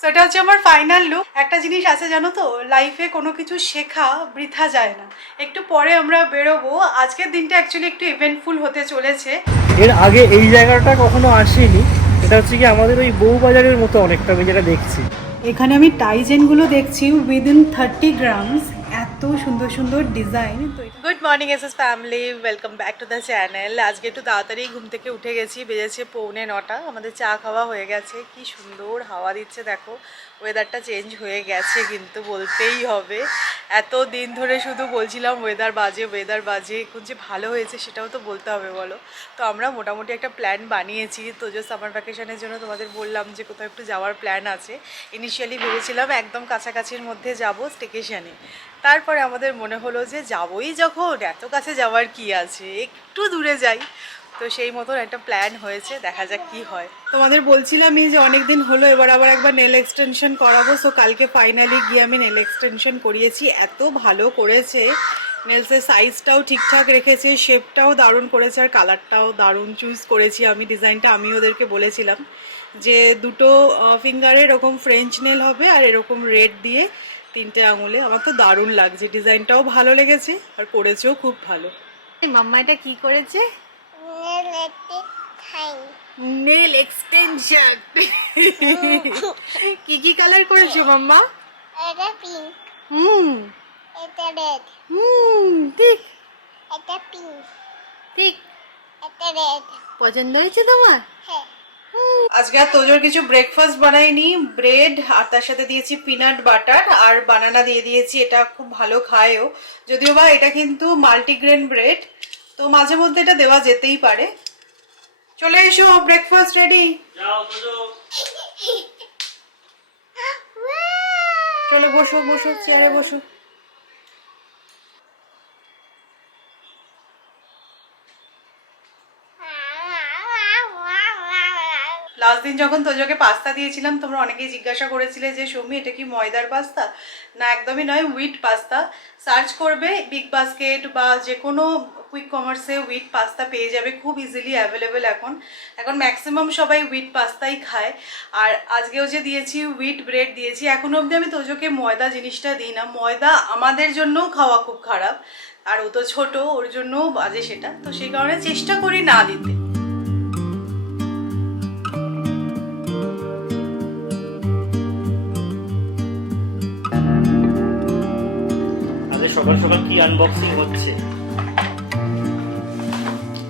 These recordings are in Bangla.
তো এটা হচ্ছে আমার ফাইনাল লুক। একটা জিনিস আছে জানো তো, লাইফে কোনো কিছু শেখা বৃথা যায় না। একটু পরে আমরা বেরোবো। আজকের দিনটা অ্যাকচুয়ালি একটু ইভেন্টফুল হতে চলেছে। এর আগে এই জায়গাটা কখনো আসেনি। এটা হচ্ছে কি আমাদের ওই বউবাজারের মতো অনেকটা, আমি যেটা দেখছি। এখানে আমি টাইজেনগুলো দেখছি উইদিন 30 গ্রামস, এত সুন্দর সুন্দর ডিজাইন। তো good morning SS family, welcome back to the channel. আজকে একটু তাড়াতাড়ি ঘুম থেকে উঠে গেছি, বেজেছে 9:45। আমাদের চা খাওয়া হয়ে গেছে। কি সুন্দর হাওয়া দিচ্ছে দেখো, ওয়েদারটা চেঞ্জ হয়ে গেছে কিন্তু বলতেই হবে। এত দিন ধরে শুধু বলছিলাম ওয়েদার বাজে ওয়েদার বাজে, এখন যে ভালো হয়েছে সেটাও তো বলতে হবে বলো। তো আমরা মোটামুটি একটা প্ল্যান বানিয়েছি। তো যে সামার ভ্যাকেশনের জন্য তোমাদের বললাম যে কোথাও একটু যাওয়ার প্ল্যান আছে। ইনিশিয়ালি ভেবেছিলাম একদম কাছাকাছির মধ্যে যাব, স্টেকেশনে। তারপরে আমাদের মনে হলো যে যাবোই যখন, এত কাছে যাওয়ার কি আছে, একটু দূরে যাই। তো সেই মতন একটা প্ল্যান হয়েছে, দেখা যাক কি হয়। তোমাদের বলছিলামই যে অনেক দিন হলো, এবার আবার একবার নেল এক্সটেনশন করাবো। সো কালকে ফাইনালি গিয়ে আমি নেল এক্সটেনশন করিয়েছি। এত ভালো করেছে, নেলসের সাইজটাও ঠিকঠাক রেখেছে, শেপটাও দারুণ করেছে, আর কালারটাও দারুণ চুজ করেছি আমি। ডিজাইনটা আমি ওদেরকে বলেছিলাম যে দুটো ফিঙ্গারে এরকম ফ্রেঞ্চ নেল হবে আর এরকম রেড দিয়ে 3টে আঙুলে। আমার তো দারুণ লাগছে, ডিজাইনটাও ভালো লেগেছে আর করেছেও খুব ভালো। মাম্মা এটা কি করেছে? Nail extension. কি কি কালার করেছে মাম্মা? এটা পিঙ্ক, হুম এটা রেড, ঠিক এটা পিঙ্ক, ঠিক। এটা রেড। পছন্দ হয়েছে তোমার? হ্যাঁ, আজকে আর তোজোর কিছু ব্রেকফাস্ট বানাইনি। ব্রেড আর তার সাথে দিয়েছি পিনাট বাটার আর বানানা দিয়ে দিয়েছি। এটা খুব ভালো খায়ও, যদিও বা এটা কিন্তু মাল্টিগ্রেন ব্রেড, তো মাঝে মধ্যে এটা দেওয়া যেতেই পারে। চলে এসো, ব্রেকফাস্ট রেডি। চলে বসো বসো, চেয়ারে বসো। লাস্ট দিন যখন তোজোকে পাস্তা দিয়েছিলাম, তোমরা অনেকেই জিজ্ঞাসা করেছিলে যে সৌমি এটা কি ময়দার পাস্তা? না, একদমই নয়, হুইট পাস্তা। সার্চ করবে বিগ বাস্কেট বা যে কোনো কুইক কমার্সে হুইট পাস্তা পেয়ে যাবে, খুব ইজিলি অ্যাভেলেবেল। এখন এখন ম্যাক্সিমাম সবাই হুইট পাস্তাই খায়। আর আজকেও যে দিয়েছি হুইট ব্রেড দিয়েছি। এখনো অবধি আমি তোজোকে ময়দা জিনিসটা দিই না। ময়দা আমাদের জন্যও খাওয়া খুব খারাপ, আর ও তো ছোট, ওর জন্যও বাজে সেটা। তো সেই কারণে চেষ্টা করি না দিতে। আরে সকাল সকাল কি আনবক্সিং হচ্ছে?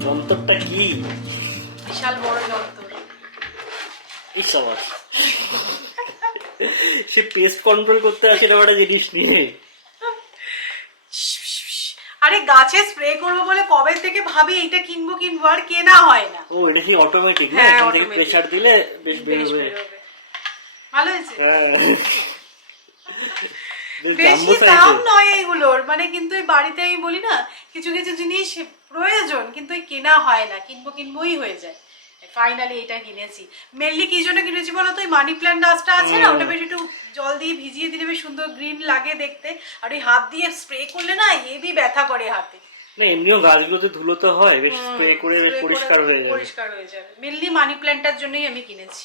যন্ত্রটা কি? বিশাল বড় যন্ত্র। এই সবার সে পেস্ট কন্ট্রোল করতে আসে না একটা জিনিস নিয়ে। আরে গাছে স্প্রে করবো বলে কবে থেকে ভাবি এইটা কিনবো কিনবো, আর কেনা হয় না। ও এটা কি অটোমেটিক না? হ্যাঁ, এখান থেকে automatic। প্রেসার দিলে বেশ বেশ বেরোবে। বেরোবে। ভালো হয়েছে। হ্যাঁ, বেশ বেশি জাম্বো দাম সাইজের। নয় এইগুলোর, মানে কিন্তু এই বাড়িতে আমি বলি না, কিছু কিছু জিনিস প্রয়োজন কিন্তু এই কেনা হয় না, কিনবো কিনবোই হয়ে যায়। ফাইনালি এটা কিনেছি। মেনলি কি জন্য কিনেছি বলো তো, ওই মানি প্ল্যান্ট গাছটা আছে না, ওটা বেশ একটু জল দিয়ে ভিজিয়ে দিলে বেশ সুন্দর গ্রিন লাগে দেখতে। আর ওই হাত দিয়ে স্প্রে করলে না হেভি ব্যথা করে হাতে। না এমনিও গাছগুলোতে ধুলো তো হয়, বেশ স্প্রে করে বেশ পরিষ্কার হয়ে যাবে। পরিষ্কার হয়ে যাবে। মেনলি মানি প্ল্যান্টটার জন্যই আমি কিনেছি।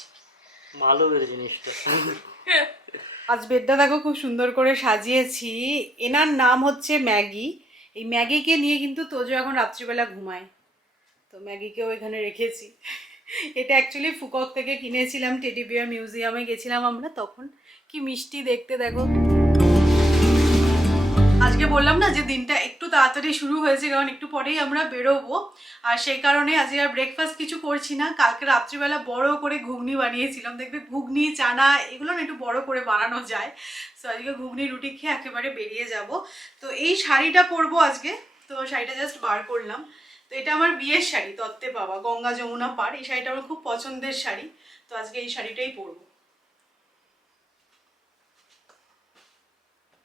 ভালো হয়েছে জিনিসটা। আজ বেডটা দেখো খুব সুন্দর করে সাজিয়েছি। এনার নাম হচ্ছে ম্যাগি। এই ম্যাগিকে নিয়ে কিন্তু তোজো এখন রাত্রিবেলা ঘুমায়, তো ম্যাগিকেও এখানে রেখেছি। এটা অ্যাকচুয়ালি ফুকক থেকে কিনেছিলাম, টেডি বিয়ার মিউজিয়ামে গেছিলাম আমরা তখন। কি মিষ্টি দেখতে দেখো। আজকে বললাম না যে দিনটা একটু তাড়াতাড়ি শুরু হয়েছে, কারণ একটু পরেই আমরা বেরোবো। আর সেই কারণে আজকে আর ব্রেকফাস্ট কিছু করছি না। কালকে রাত্রিবেলা বড় করে ঘুগনি বানিয়েছিলাম, দেখবে ঘুগনি চানা এগুলো না একটু বড় করে বানানো যায়। তো আজকে ঘুগনি রুটি খেয়ে একেবারে বেরিয়ে যাব। তো এই শাড়িটা পরবো আজকে, তো শাড়িটা জাস্ট বার করলাম। তো এটা আমার বিয়ের শাড়ি, তত্ত্বে পাওয়া, গঙ্গা যমুনা পার। এই শাড়িটা আমার খুব পছন্দের শাড়ি, তো আজকে এই শাড়িটাই পরবো।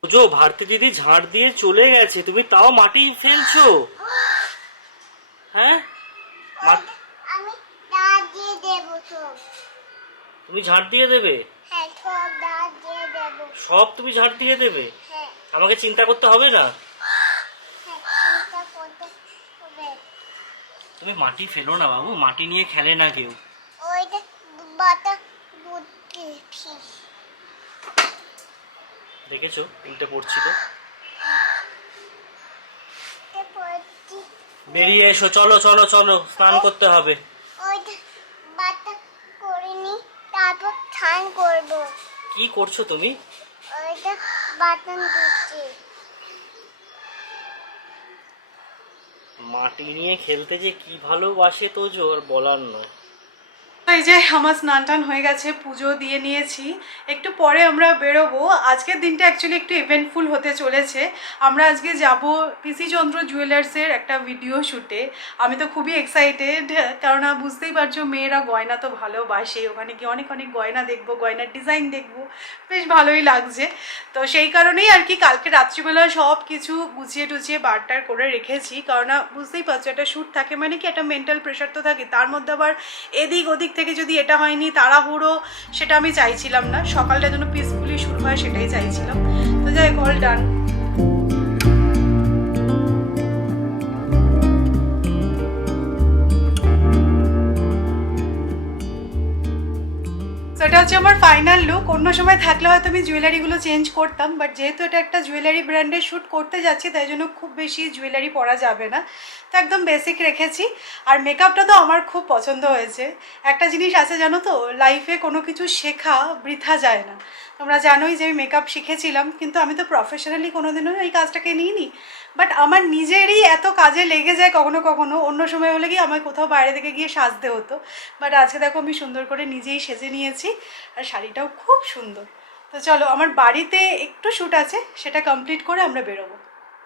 বুঝো ভারতী দিদি ঝাড় দিয়ে চলে গেছে, তুমি তাও মাটি ফেলছো? হ্যাঁ, আমি দাঁত দিয়ে দেবো সব। তুমি ঝাড় দিয়ে দেবে? হ্যাঁ, সব দাঁত দিয়ে দেবো। সব তুমি ঝাড় দিয়ে দেবে? হ্যাঁ, আমাকে চিন্তা করতে হবে না? হ্যাঁ, চিন্তা করতে হবে। তুমি মাটি ফেলো না বাবু, মাটি নিয়ে খেলে না কেউ। ওইটা বাতা বুদ্ধি ফিস। দেখেছো তিনটে পড়ছিল। পড়ছি বেরিয়ে এসো, চলো চলো চলো, স্নান করতে হবে। ওইটা বাটা করিনি, তারপর স্নান করবো। কি করছো তুমি? ওইটা বাটন দিচ্ছি। মাটি নিয়ে খেলতে যে কি ভালোবাসে তোজো, আর বলার নয়। এই যে আমার স্নান টান হয়ে গেছে, পুজো দিয়ে নিয়েছি, একটু পরে আমরা বেরোবো। আজকের দিনটা অ্যাকচুয়ালি একটু ইভেন্টফুল হতে চলেছে। আমরা আজকে যাব পিসি চন্দ্র জুয়েলার্সের একটা ভিডিও শ্যুটে। আমি তো খুবই এক্সাইটেড, কারণ বুঝতেই পারছো মেয়েরা গয়না তো ভালোবাসে। ওখানে গিয়ে অনেক অনেক গয়না দেখবো, গয়নার ডিজাইন দেখবো, বেশ ভালোই লাগছে। তো সেই কারণেই আর কি কালকে রাত্রিবেলা সব কিছু গুছিয়ে টুছিয়ে বারটার করে রেখেছি, কারণ বুঝতেই পারছো একটা শ্যুট থাকে মানে কি একটা মেন্টাল প্রেশার তো থাকে, তার মধ্যে আবার এদিক ওদিক থেকে যদি এটা হয়নি তাড়াহুড়ো, সেটা আমি চাইছিলাম না। সকালটা যেন পিসফুলি শুরু হয় সেটাই চাইছিলাম। তো যাই হোক, অল ডান। এটা হচ্ছে আমার ফাইনাল লুক। অন্য সময় থাকলে হয়তো আমি জুয়েলারিগুলো চেঞ্জ করতাম, বাট যেহেতু এটা একটা জুয়েলারি ব্র্যান্ডের শ্যুট করতে যাচ্ছি তাই জন্য খুব বেশি জুয়েলারি পরা যাবে না, তো একদম বেসিক রেখেছি। আর মেকআপটা তো আমার খুব পছন্দ হয়েছে। একটা জিনিস আছে জানো তো, লাইফে কোনো কিছু শেখা বৃথা যায় না। তোমরা জানোই যে আমি মেকআপ শিখেছিলাম, কিন্তু আমি তো প্রফেশনালি কোনোদিনও এই কাজটাকে নিইনি। বাট আমার নিজেরই এত কাজে লেগে যায় কখনো কখনো। অন্য সময় হলে কি আমায় কোথাও বাইরে থেকে গিয়ে সাজতে হতো, বাট আজকে দেখো আমি সুন্দর করে নিজেই সেজে নিয়েছি, আর শাড়িটাও খুব সুন্দর। তো চলো, আমার বাড়িতে একটু শ্যুট আছে, সেটা কমপ্লিট করে আমরা বেরোবো।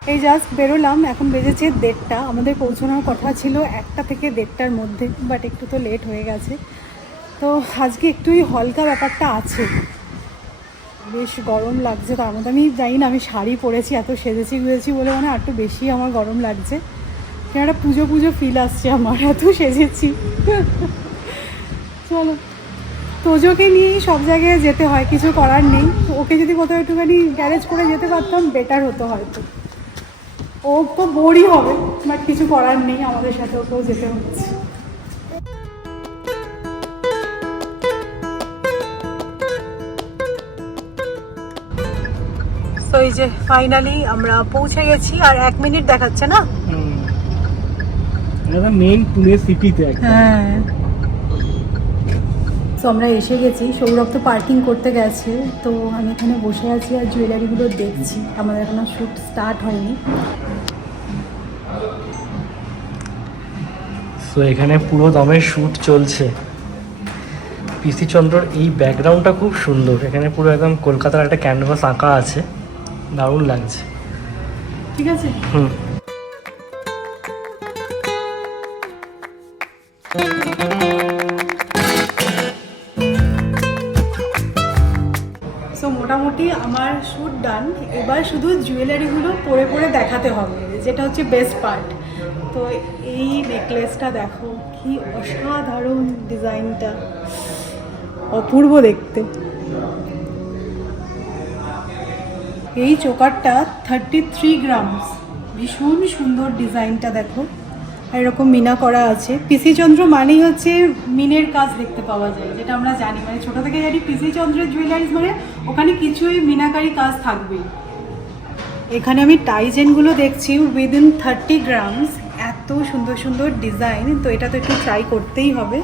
এই জাস্ট বেরোলাম, এখন বেজেছে 1:30। আমাদের পৌঁছানোর কথা ছিল 1টা থেকে 1:30টার মধ্যে, বাট একটু তো লেট হয়ে গেছে। তো আজকে একটুই হালকা ব্যাপারটা আছে, বেশ গরম লাগছে। তার মধ্যে আমি জানি না, আমি শাড়ি পরেছি, এত সেজেছি গুজেছি বলে মানে একটু বেশি আমার গরম লাগছে। কেন একটা পুজো পুজো ফিল আসছে আমার, এত সেজেছি। চলো, তোজোকে নিয়েই সব জায়গায় যেতে হয়, কিছু করার নেই। তো ওকে যদি কোথাও একটুখানি গ্যারেজ করে যেতে পারতাম বেটার হতো হয়তো। ও তো বোরই হবে, বাট কিছু করার নেই, আমাদের সাথে ওকেও যেতে হচ্ছে। তো এই যে ফাইনালি আমরা পৌঁছে গেছি, আর 1 মিনিট দেখাচ্ছে না। এটা মেইন পুনে সিটিতে একদম। হ্যাঁ, তো আমরা এসে গেছি। সৌরভ তো পার্কিং করতে গেছে, তো আমি এখানে বসে আছি আর জুয়েলারিগুলো দেখছি। আমাদের এখনো শ্যুট স্টার্ট হয়নি। তো এখানে পুরো দমের শ্যুট চলছে। পিসি চন্দ্রর এই ব্যাকগ্রাউন্ডটা খুব সুন্দর, এখানে পুরো একদম কলকাতার একটা ক্যানভাস আঁকা আছে, দারুণ লাগছে। ঠিক আছে। হুম। সো মোটামুটি আমার শ্যুট ডান। এবার শুধু জুয়েলারিগুলো পরে পরে দেখাতে হবে, যেটা হচ্ছে বেস্ট পার্ট। তো এই নেকলেসটা দেখো, কি অসাধারণ ডিজাইনটা, অপূর্ব দেখতে। এই চোকারটা 33 গ্রামস, ভীষণ সুন্দর ডিজাইনটা দেখো। আর এরকম মিনা করা আছে। পিসি চন্দ্র মানেই হচ্ছে মিনের কাজ দেখতে পাওয়া যায়, যেটা আমরা জানি, মানে ছোটো থেকে জানি পিসি চন্দ্রের জুয়েলারিজ মানে ওখানে কিছুই মিনাকারি কাজ থাকবেই। এখানে আমি টাইজেনগুলো দেখছি উইদিন 30 গ্রামস, এত সুন্দর সুন্দর ডিজাইন। তো এটা তো একটু ট্রাই করতেই হবে।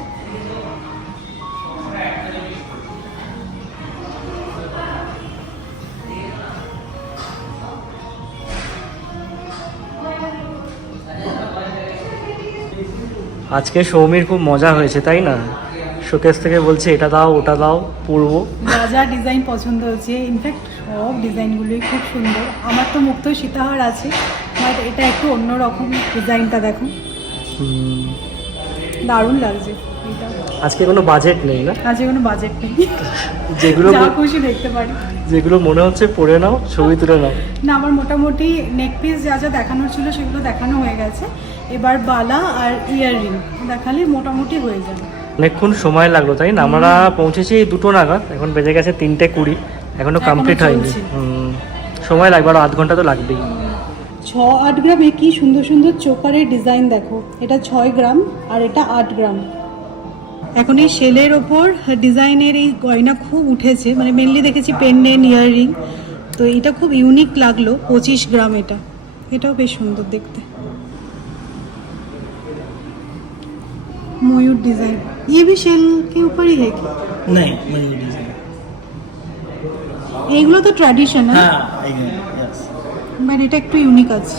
আজকে সৌমির খুব মজা হয়েছে তাই না? শোকেস থেকে বলছে এটা দাও ওটা দাও পরবো। যা যা ডিজাইন পছন্দ হচ্ছে, ইনফ্যাক্ট সব ডিজাইনগুলোই খুব সুন্দর। আমার তো মুক্ত সীতাহার আছে, বাট এটা একটু অন্যরকম ডিজাইনটা দেখো, দারুণ লাগছে এটা। আজকে কোনো বাজেট নেই না? আজকে কোনো বাজেট নেই, যেগুলো যা খুশি দেখতে পারি, যেগুলো মনে হচ্ছে পরে নাও, ছবি তুলে নাও। না, আমার মোটামুটি নেক পিস যা যা দেখানোর ছিল সেগুলো দেখানো হয়ে গেছে। এবার বালা আর ইয়াররিং দেখালে মোটামুটি হয়ে যাবে। অনেকক্ষণ সময় লাগলো তাই না? আমরা পৌঁছেছি 2টো নাগাদ, এখন বেজে গেছে 3:20, এখনো কমপ্লিট হয়নি। সময় লাগবে, আরো 1/2 ঘন্টা তো লাগবেই। 6-8 গ্রামে কি সুন্দর সুন্দর চোকারের ডিজাইন দেখো। এটা 6 গ্রাম আর এটা 8 গ্রাম। এখন এই শেলের ওপর ডিজাইনের এই গয়না খুব উঠেছে, মানে মেনলি দেখেছি পেন্ডেন্ট, ইয়াররিং। তো এটা খুব ইউনিক লাগলো, 25 গ্রাম। এটাও বেশ সুন্দর দেখতে। मयूर डिजाइन, ये भी शेल के ऊपर ही है क्या? नहीं, मयूर डिजाइन। এগুলো তো ট্র্যাডিশনাল, হ্যাঁ, यस। বাট এটা একটু ইউনিক আছে।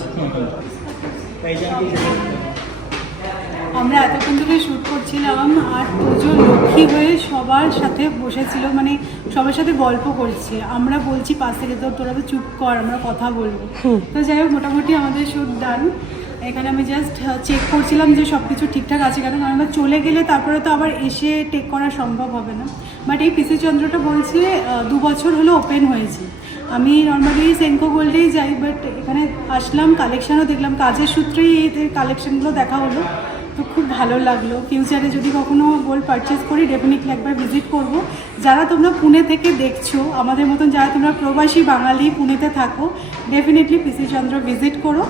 আমরা এতক্ষণ ধরে শ্যুট করছিলাম আর দুজন লক্ষ্মী হয়ে সবার সাথে বসেছিল, মানে সবার সাথে গল্প করছে। আমরা বলছি পাশ থেকে, তো তোরা তো চুপ কর, আমরা কথা বলবো। তো যাই হোক, মোটামুটি আমাদের শ্যুট ডান। এখানে আমি জাস্ট চেক করছিলাম যে সব কিছু ঠিকঠাক আছে, কারণ আমরা চলে গেলে তারপরে তো আবার এসে টেক করা সম্ভব হবে না। বাট এই পিসি চন্দ্রটা বলছে 2 বছর হলো ওপেন হয়েছে। আমি নর্মালি সেনকো গোল্ডেই যাই, বাট এখানে আসলাম, কালেকশানও দেখলাম, কাজের সূত্রেই এই কালেকশানগুলো দেখা হলো। তো খুব ভালো লাগলো। ফিউচারে যদি কখনো গোল্ড পারচেস করি, ডেফিনেটলি একবার ভিজিট করব। যারা তোমরা পুনে থেকে দেখছো, আমাদের মতন যারা তোমরা প্রবাসী বাঙালি পুনেতে থাকো, डेफिनेटली पीसी चंद्र विजिट करो।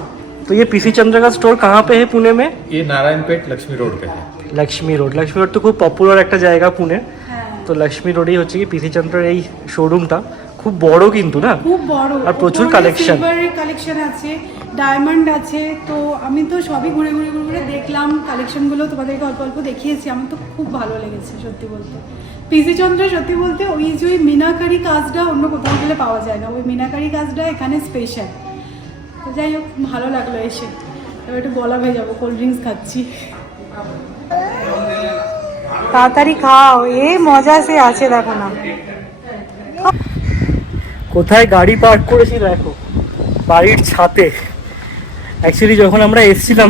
तो ये पीसी चंद्र का स्टोर कहाँ पे है पुणे में? ये नारायणपेट लक्ष्मी रोड पे है। लक्ष्मी रोड तो खूब पपुलर एक জায়গা পুনে। তো লক্ষ্মী রোডেই হচ্ছে কি পিসি চন্দ্রের এই শোরুমটা। খুব বড় কিন্তু না, খুব বড়, আর প্রচুর কালেকশন, সিলভারের কালেকশন আছে, ডায়মন্ড আছে। তো আমি তো সবই ঘুরে ঘুরে ঘুরে ঘুরে দেখলাম কালেকশনগুলো, তোমাদেরকে অল্প অল্প দেখিয়েছি। আমার তো খুব ভালো লেগেছে সত্যি বলতে। পিসি চন্দ্র সত্যি বলতে ওই যে ওই মিনাকারি কাজটা অন্য কোথাও গেলে পাওয়া যায় না, ওই মিনাকারি কাজটা এখানে স্পেশাল। তো যাই হোক, ভালো লাগলো এসে। এবার একটু গলা ভেজে যাবো, কোল্ড ড্রিঙ্কস খাচ্ছি। তাড়াতাড়ি খাও, এ মজা সে আছে, দেখো না কোথায় গাড়ি পার্ক করেছি দেখো, বাড়ির ছাদে। অ্যাকচুয়ালি যখন আমরা এসেছিলাম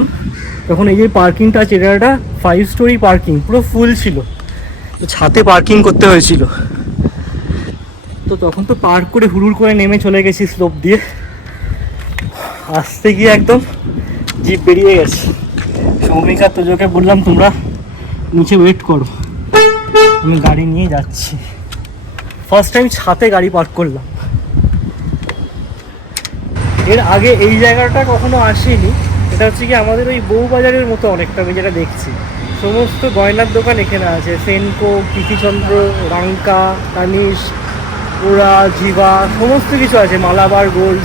তখন এই যে পার্কিংটা আছে, এটা একটা 5 স্টোরি পার্কিং, পুরো ফুল ছিল, তো ছাদে পার্কিং করতে হয়েছিল। তো তখন তো পার্ক করে হুড়ুড় করে নেমে চলে গেছি স্লোপ দিয়ে। আসতে গিয়ে একদম জিপ বেরিয়ে গেছে। সৌমিকা তোজোকে বললাম তোমরা নিচে ওয়েট করো, আমি গাড়ি নিয়ে যাচ্ছি। ফার্স্ট টাইম ছাদে গাড়ি পার্ক করলাম। এর আগে এই জায়গাটা কখনো আসেনি। এটা হচ্ছে কি আমাদের ওই বউবাজারের মতো অনেকটা, আমি যেটা দেখছি সমস্ত গয়নার দোকান এখানে আছে। সেনকো, পিসিচন্দ্র, রাঙ্কা, তানিশ, ওরা, জিভা, সমস্ত কিছু আছে, মালাবার গোল্ড।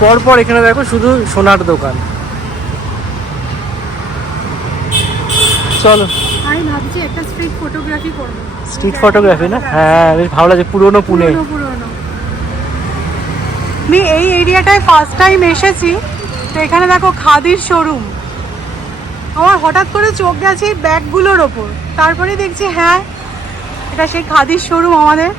পরপর এখানে দেখো শুধু সোনার দোকান। চলো, আমি ভাবছি একটা স্ট্রিট ফটোগ্রাফি করবো। স্ট্রিট ফটোগ্রাফি না? হ্যাঁ, বেশ ভালো লাগে, পুরোনো পুনে। আমি এই এরিয়াটায় ফার্স্ট টাইম এসেছি। তো এখানে দেখো খাদির শোরুম। আমার হঠাৎ করে চোখ গেছে ব্যাগগুলোর ওপর, তারপরে দেখছি হ্যাঁ এটা সেই খাদির শোরুম আমাদের।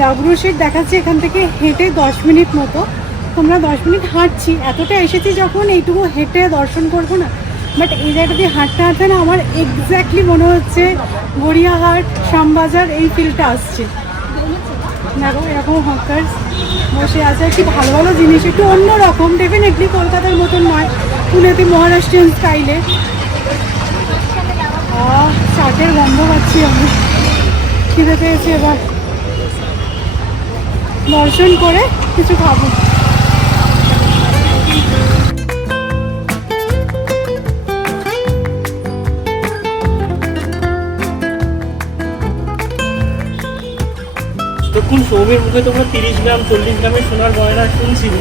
ডাব্লু শিট দেখাচ্ছি এখান থেকে হেঁটে 10 মিনিট মতো। তোমরা 10 মিনিট হাঁটছি, এতটা এসেছি যখন এইটুকু হেঁটে দর্শন করবো না। বাট এই জায়গাটা দিয়ে হাঁটতে হাঁটতে না আমার এক্স্যাক্টলি মনে হচ্ছে গড়িয়াহাট, শ্যামবাজার, এই ফিলটা আসছে। দেখো এরকম হকার্স বসে আছে, কি ভালো ভালো জিনিস, একটু অন্যরকম। ডেফিনেটলি কলকাতার মতন নয়, পুনেতে মহারাষ্ট্রিয়ান স্টাইলে। চাটের গন্ধ পাচ্ছি আমি, খিদে পেয়েছি। এবার দর্শন করে কিছু খাবো। তখন সৌমের মুখে তোমরা 30 গ্রাম 40 গ্রামের সোনার গয়না শুনছিলে,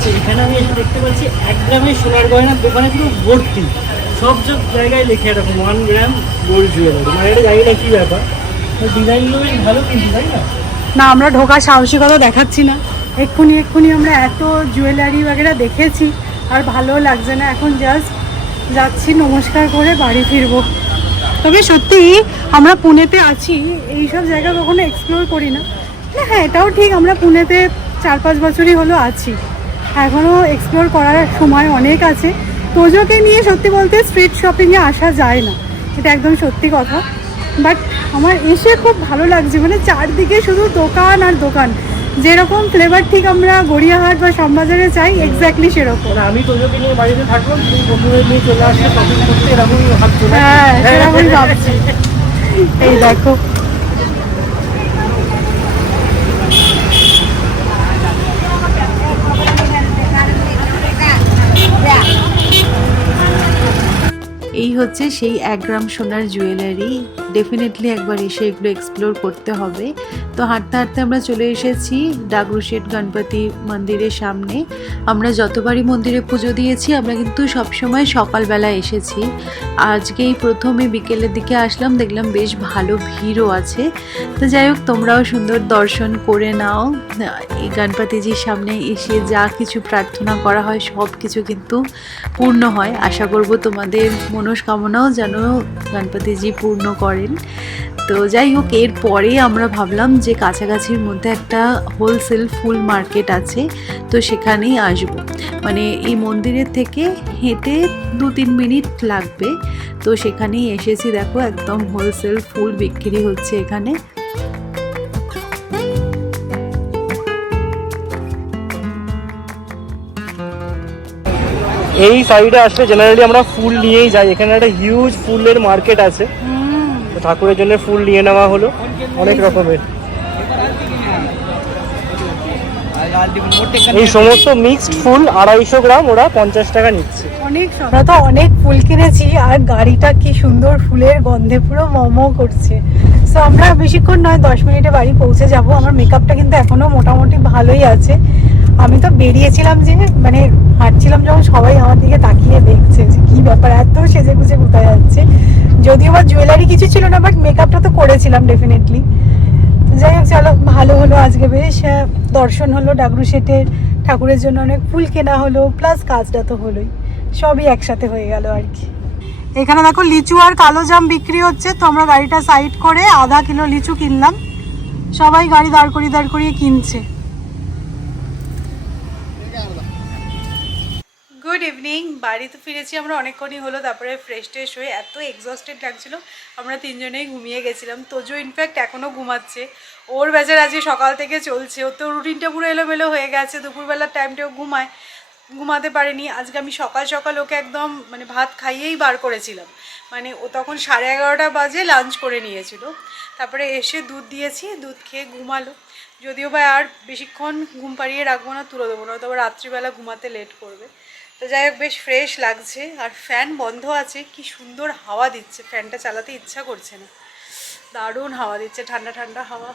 তো এখানে আমি এসে দেখতে পাচ্ছি 1 গ্রামের সোনার গয়নার দোকানে পুরো ভর্তি। সব জায়গায় লেখে এরকম 1 গ্রাম গোল্ড জুয়েলারি। মানে এটা জানি না কী ব্যাপার, ডিজাইনগুলো বেশ ভালো কিন্তু, তাই না? না, আমরা ঢোকার সাহসিকতা দেখাচ্ছি না। এক্ষুনি আমরা এত জুয়েলারি বাগেরা দেখেছি, আর ভালো লাগছে না। এখন জাস্ট যাচ্ছি, নমস্কার করে বাড়ি ফিরবো। তবে সত্যি আমরা পুনেতে আছি, এইসব জায়গা কখনো এক্সপ্লোর করি না। হ্যাঁ, এটাও ঠিক, আমরা পুনেতে 4-5 বছরই হলো আছি, এখনও এক্সপ্লোর করার সময় অনেক আছে। তোজোকে নিয়ে সত্যি বলতে স্ট্রিট শপিংয়ে আসা যায় না, এটা একদম সত্যি কথা। বাট আমার এসে খুব ভালো লাগছে, মানে চারদিকে শুধু দোকান আর দোকান। যেরকম ফ্লেভার ঠিক আমরা গড়িয়াহাট বা শ্যামবাজারে চাই, এক্স্যাক্টলি সেরকম। আমি তোজোকে নিয়ে বাড়িতে থাকবো, তুমি বন্ধুদের নিয়ে চলে আসলে শপিং করতে, এরকমই ভাবছো? হ্যাঁ, সেরকমই ভাবছি। এই দেখো, এই হচ্ছে সেই 1 গ্রাম সোনার জুয়েলারি ডেফিনেটলি একবার এসে এগুলো এক্সপ্লোর করতে হবে। তো হাঁটতে হাঁটতে আমরা চলে এসেছি ডাগরুশেঠ গণপতি মন্দিরের সামনে। আমরা যতবারই মন্দিরে পুজো দিয়েছি আমরা কিন্তু সবসময় সকালবেলা এসেছি। আজকে এই প্রথমে বিকেলের দিকে আসলাম, দেখলাম বেশ ভালো ভিড়ও আছে। তো যাই হোক, তোমরাও সুন্দর দর্শন করে নাও। এই গণপতিজির সামনে এসে যা কিছু প্রার্থনা করা হয় সব কিছু কিন্তু পূর্ণ হয়। আশা করব তোমাদের মনস্কামনাও যেন গণপতিজি পূর্ণ করেন। তো যাই হোক, এরপরে আমরা ভাবলাম যে কাছাকাছির মধ্যে একটা হোলসেল ফুল মার্কেট আছে, তো সেখানেই আসব। মানে এই মন্দিরের থেকে হেঁটে 2-3 মিনিট লাগবে। তো সেখানেই এসেছি, দেখো একদম হোলসেল ফুল বিক্রি হচ্ছে এখানে। এই সাইডে আসলে জেনারেলি আমরা ফুল নিয়েই যাই। এখানে একটা হিউজ ফুলের মার্কেট আছে, তো ঠাকুরের জন্য ফুল নিয়ে নেওয়া হলো অনেক রকমের। এই সমস্ত মিক্সড ফুল 250 গ্রাম ওরা 50 টাকা নিচ্ছে। আমরা তো অনেক ফুল কিনেছি, আর গাড়িটা কি সুন্দর ফুলের গন্ধে পুরো মমো করছে। সো আমরা বেশিক্ষণ নয়, 10 মিনিটে বাড়ি পৌঁছে যাব। আমার মেকআপটা কিন্তু এখনো মোটামুটি ভালোই আছে। আমি তো বেরিয়েছিলাম যে মানে হাঁটছিলাম যখন, সবাই আমার দিকে তাকিয়ে দেখছে যে কি ব্যাপার, এত সেজে গুজে কোথায় যাচ্ছে। যদিও বা জুয়েলারি কিছু ছিল না, বাট মেকআপটা তো করেছিলাম ডেফিনেটলি। যাই হোক, চলো ভালো হলো, আজকে বেশ দর্শন হলো ডাগরুশেঠের ঠাকুরের জন্য, অনেক ফুল কেনা হলো, প্লাস কাজটা তো হলোই, সবই একসাথে হয়ে গেল আর কি। এখানে দেখো লিচু আর কালো জাম বিক্রি হচ্ছে, তো আমরা গাড়িটা সাইড করে আধা কিলো লিচু কিনলাম। সবাই গাড়ি দাঁড় করিয়ে কিনছে। গুড ইভিনিং, বাড়িতে ফিরেছি আমরা অনেকক্ষণই হলো। তারপরে ফ্রেশ ট্রেশ হয়ে এত এক্সস্টেড লাগছিল, আমরা 3 জনেই ঘুমিয়ে গেছিলাম। তোজো ইনফ্যাক্ট এখনও ঘুমাচ্ছে, ওর বেচার আজকে সকাল থেকে চলছে। ওর তো রুটিনটা পুরো এলোমেলো হয়ে গেছে, দুপুরবেলার টাইমটাও ঘুমাতে পারেনি। আজকে আমি সকাল সকাল ওকে একদম মানে ভাত খাইয়েই বার করেছিলাম। মানে ও তখন 11:30 বাজে লাঞ্চ করে নিয়েছিল। তারপরে এসে দুধ দিয়েছি, দুধ খেয়ে ঘুমালো। যদিও বা আর বেশিক্ষণ ঘুম পাড়িয়ে রাখবো না, তুলে দেবো না, তবে রাত্রিবেলা ঘুমাতে লেট করবে। তো যাই হোক, বেশ ফ্রেশ লাগছে। আর ফ্যান বন্ধ আছে, কি সুন্দর হাওয়া দিচ্ছে, ফ্যানটা চালাতে ইচ্ছা করছে না, দারুণ হাওয়া দিচ্ছে, ঠান্ডা ঠান্ডা হাওয়া।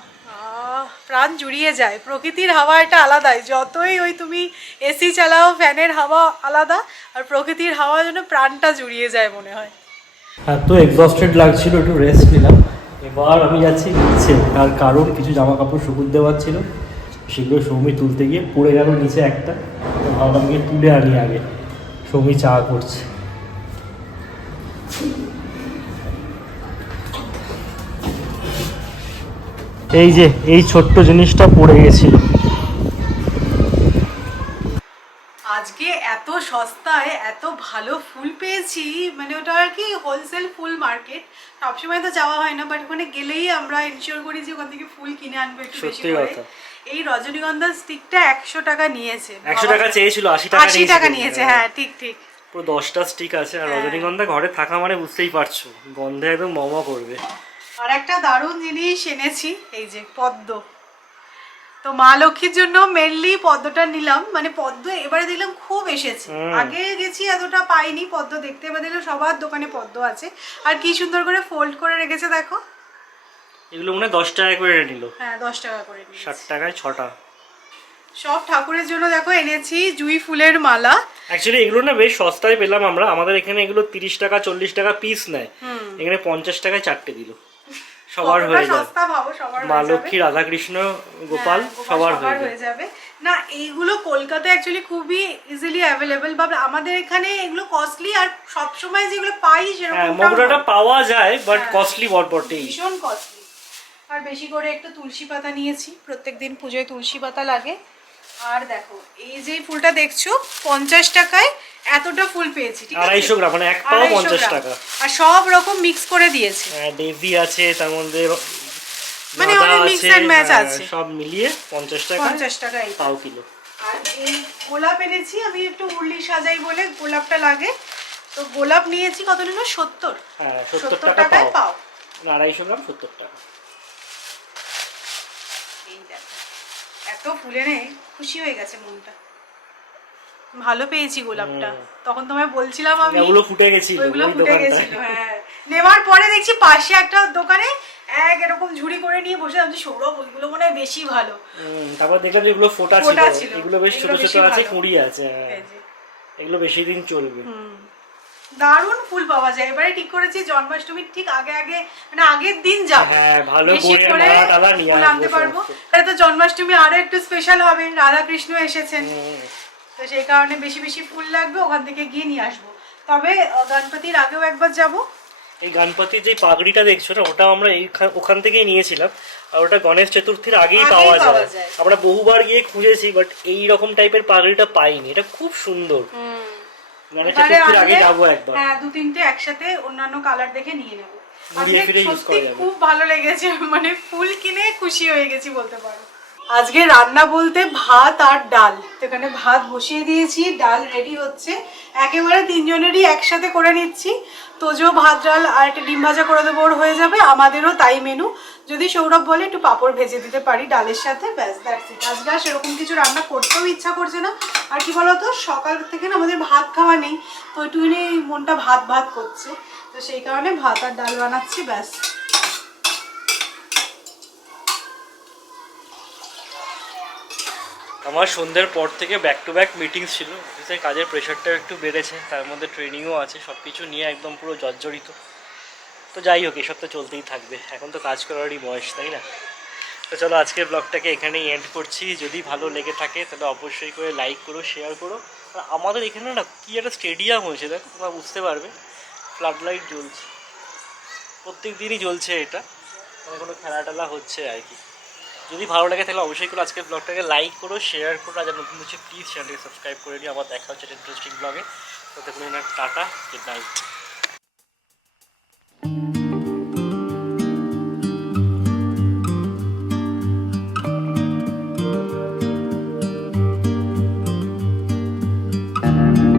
প্রাণ জুড়িয়ে যায়। প্রকৃতির হাওয়া এটা আলাদাই, যতই তুমি এসি চালাও ফ্যানের হাওয়া আলাদা, আর প্রকৃতির হাওয়া যেন প্রাণটা জুড়িয়ে যায় মনে হয়। এত এক্সস্টেড লাগছিল, একটু রেস্ট নিলাম। এবার আমি যাচ্ছি নিচে, তার কারণ কিছু জামা কাপড় শুকুর দেওয়ার ছিল, সেগুলো সৌমি তুলতে গিয়ে পড়ে গেল নিচে একটা। তো ভাবলাম গিয়ে তুলে আনি আগে। সৌমি চা করছে। এই যে এই ছোট্ট জিনিসটা পড়ে গেছিল। আজকে এত সস্তায় এত ভালো ফুল পেয়েছি, মানে ওটা আর কি হোলসেল ফুল মার্কেট। সবসময় তো যাওয়া হয় না, বাট ওখানে গেলেই আমরা এনশিওর করি যে ওখান থেকে ফুল কিনে আনবো একটু বেশি করে। এই রজনীগন্ধার স্টিকটা 100 টাকা নিয়েছে। 100 টাকা চেয়েছিল, 80 টাকা নিয়েছে। হ্যাঁ ঠিক ঠিক, পুরো 10টা স্টিক আছে। আর রজনীগন্ধা ঘরে থাকা মানে বুঝতেই পারছো, গন্ধে একদম মমা করবে। আর একটা দারুণ জিনিস এনেছি, এই যে পদ্ম। তো মা লক্ষ্মীর জন্য মেনলি পদ্মটা নিলাম। মানে পদ্ম এবারে দিলাম খুব এসেছে, আগে গেছি এতটা পাইনি পদ্ম দেখতে। এবার দিলাম সবার দোকানে পদ্ম আছে, আর কি সুন্দর করে ফোল্ড করে রেখেছে দেখো। এগুলো মনে 10 টাকা করে নিল। হ্যাঁ 10 টাকা করে নিল, 60 টাকায় 6টা। সব ঠাকুরের জন্য দেখো এনেছি জুঁই ফুলের মালা। অ্যাকচুয়ালি এগুলো না বেশ সস্তায় পেলাম আমরা। আমাদের এখানে এগুলো 30 টাকা 40 টাকা পিস নেয়, এখানে 50 টাকায় 4টে দিল। সবার হয়ে যাবে, মা লক্ষ্মী রাধা কৃষ্ণ গোপাল সবার হয়ে যাবে। না এইগুলো কলকাতায় অ্যাকচুয়ালি খুবই ইজিলি অ্যাভেলেবল, বা আমাদের এখানে এগুলো কস্টলি। আর সব সময় যেগুলো পাই সেরকম মগরাটা পাওয়া যায়, বাট কস্টলি বটবটেই, ভীষণ কস্টলি। আর বেশি করে একটু তুলসী পাতা নিয়েছি, প্রত্যেকদিন পুজোয় তুলসী পাতা লাগে। আর দেখো এই যে ফুলটা দেখছো 50 টাকায় এতটা ফুল পেয়েছি, ঠিক আছে? 250 গ্রাম, মানে এক পাও 50 টাকা। আর সব রকম মিক্স করে দিয়েছে। হ্যাঁ ডেজি আছে, তার মধ্যে মানে অনেক মিক্স এন্ড ম্যাচ আছে, সব মিলিয়ে 50 টাকা, 50 টাকা এই পাও কিলো। আর এই গোলাপ এনেছি আমি, একটু উর্লি সাজাই বলে গোলাপটা লাগে। তো গোলাপ নিয়েছি কত নিল? 70। হ্যাঁ 70 টাকা পাও। 250 গ্রাম 70 টাকা। এই দেখো এত ফুলে নেই, খুশি হয়ে গেছে মনটা। ভালো পেয়েছি গোলাপটা, তখন তোমায় বলছিলাম আমি ওগুলো ফুটে গেছিল, ওইগুলো ফুটে গেছিল। হ্যাঁ নেওয়ার পরে দেখছি পাশে একটা দোকানে এরকম ঝুড়ি করে নিয়ে বসে আমি সৌরভ ওইগুলো মনে হয় বেশি ভালো। তারপর দেখলাম এগুলো ফোটা ফোটা ছিল, ছিল। এগুলো বেশ ছোট এগুলো ছোট বেশি আছে, ভালো। কুঁড়ি আছে, হ্যাঁ। এই যে। এগুলো বেশি দিন চলবে। দারুণ ফুল পাওয়া যায়। এবারে ঠিক করেছি জন্মাষ্টমীর ঠিক আগে আগে মানে আগের দিন যাব, হ্যাঁ, ভালো বেশি করে করে মালা টালা নিয়ে ফুল আসবো আনতে পারবো। সমস্ত। তাহলে তো জন্মাষ্টমী আরো একটু স্পেশাল হবে, রাধা কৃষ্ণ এসেছেন, তো সেই কারণে বেশি বেশি ফুল লাগবে, ওখান থেকে গিয়ে নিয়ে আসবো। তবে গণপতির আগেও একবার যাব। এই গণপতির যে পাগড়িটা দেখছো না, ওটা আমরা ওখান থেকেই নিয়েছিলাম, আর ওটা গণেশ চতুর্থীর আগেই পাওয়া যায়। আমরা বহুবার গিয়ে খুঁজেছি, বাট এই রকম টাইপের পাগড়িটা পাইনি। এটা খুব সুন্দর। গণেশ চতুর্থীর আগে যাবো একবার। হ্যাঁ, 2-3টে একসাথে অন্যান্য কালার দেখে নিয়ে নেবো। ঘুরিয়ে আজকে ফিরে ইউজ সত্যি করা যাবে। খুব ভালো লেগেছে, মানে ফুল কিনে খুশি হয়ে গেছি বলতে পারো। আজকে রান্না বলতে ভাত আর ডাল, তো এখানে ভাত বসিয়ে দিয়েছি, ডাল রেডি হচ্ছে, একেবারে তিনজনেরই একসাথে করে নিচ্ছি। তোজো ভাত ডাল আর একটা ডিম ভাজা করে দেবো, ওর হয়ে যাবে। আমাদেরও তাই মেনু। যদি সৌরভ বলে একটু পাঁপড় ভেজে দিতে পারি ডালের সাথে, ব্যাস দ্যাটস ইট। আজকে আর সেরকম কিছু রান্না করতেও ইচ্ছা করছে না। আর কি বলতো, সকাল থেকে না আমাদের ভাত খাওয়া নেই, তো একটুখানি মনটা ভাত ভাত করছে, তো সেই কারণে ভাত আর ডাল বানাচ্ছি, ব্যাস। আমার সন্ধ্যের পর থেকে ব্যাক টু ব্যাক মিটিংস ছিল, অফিসের কাজের প্রেশারটাও একটু বেড়েছে, তার মধ্যে ট্রেনিংও আছে, সব কিছু নিয়ে একদম পুরো জর্জরিত। তো যাই হোক, এসব তো চলতেই থাকবে, এখন তো কাজ করারই বয়স, তাই না? তো চলো আজকের ব্লগটাকে এখানেই এন্ড করছি। যদি ভালো লেগে থাকে তাহলে অবশ্যই করে লাইক করো, শেয়ার করো। আর আমাদের এখানে না কি একটা স্টেডিয়াম হয়েছে, দেখো তোমরা বুঝতে পারবে, ফ্লাড লাইট জ্বলছে, প্রত্যেক দিনই জ্বলছে এটা, মানে কোনো খেলা টেলা হচ্ছে আর কি। যদি ভালো লাগে তাহলে অবশ্যই করে আজকের ব্লগটাকে লাইক করো, শেয়ার করো, আর যারা নতুন হচ্ছে প্লিজ চ্যানেলটাকে সাবস্ক্রাইব করে নিও। আবার দেখা হচ্ছে ইন্টারেস্টিং ব্লগে, ততক্ষণ টাটা, গুড নাইট।